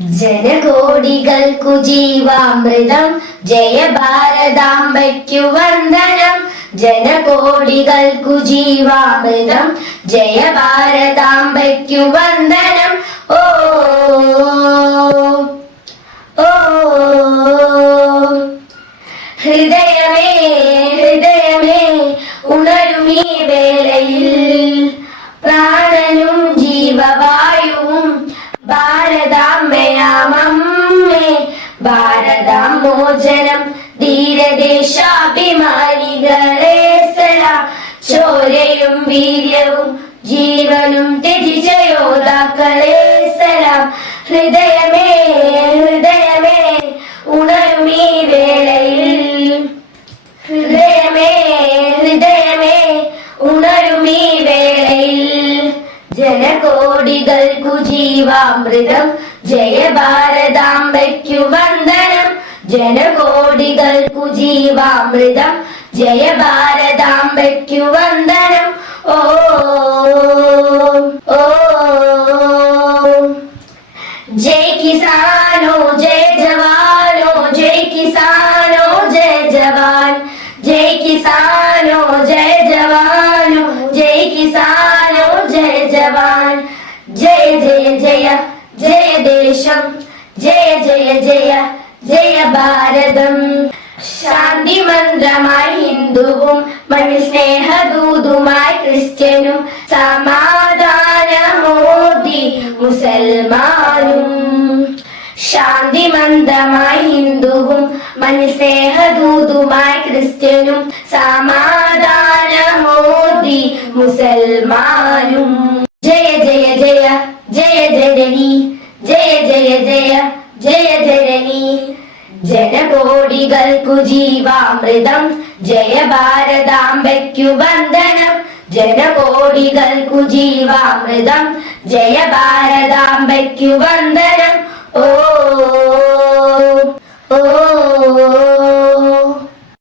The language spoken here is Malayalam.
ജനകോടികൾക്കു ജീവാമൃതം ജയ ഭാരതാംബയ്ക്കു വന്ദനം. ജനകോടികൾക്കു ജീവാമൃതം ജയ ഭാരതാംബയ്ക്കു വന്ദനം. ഓ ഓ ഹൃദയമേ ഹൃദയമേ ഉണരുമീ വേളയിൽ ഭാരതാംബയാമമ്മേ ഭാരതാമോചനം ധീരദേശാഭിമാനികളെ സലാം. ചോരയും വീര്യവും ജീവനും ത്യജിച്ച യോദ്ധാക്കളെ സലാം. ഹൃദയമേ ഹൃദയമേ ഉണരുമീ കോടികൾ കുജീവാമൃതം. ജയ ഭാരതാംബയ്ക്കു വന്ദനം. ജനകോടികൾക്കു കുജീവാമൃതം. ജയ ഭാരതാംബയ്ക്കു വന്ദനം. ഓ. ജയ കിസാനോ ജയ ജയ ജയ ജയ ജയ ദേശം ജയ ജയ ജയ ജയ ഭാരതം. ശാന്തി മന്ത്രമായി ഹിന്ദുവും മണ്ണിൽ സ്നേഹദൂതുമായി ക്രിസ്ത്യനും സമാധാനമോദി മുസൽമാനും. ശാന്തി മന്ത്രമായി ഹിന്ദുവും മണ്ണിൽ സ്നേഹദൂതുമായി ക്രിസ്ത്യനും സമാധാനമോദി മുസൽമാനും. ജനകോടികൾക്കു ജീവാമൃതം ജയ ഭാരതാംബയ്ക്കു വന്ദനം. ജനകോടികൾക്കു ജീവാമൃതം ജയ ഭാരതാംബയ്ക്കു വന്ദനം.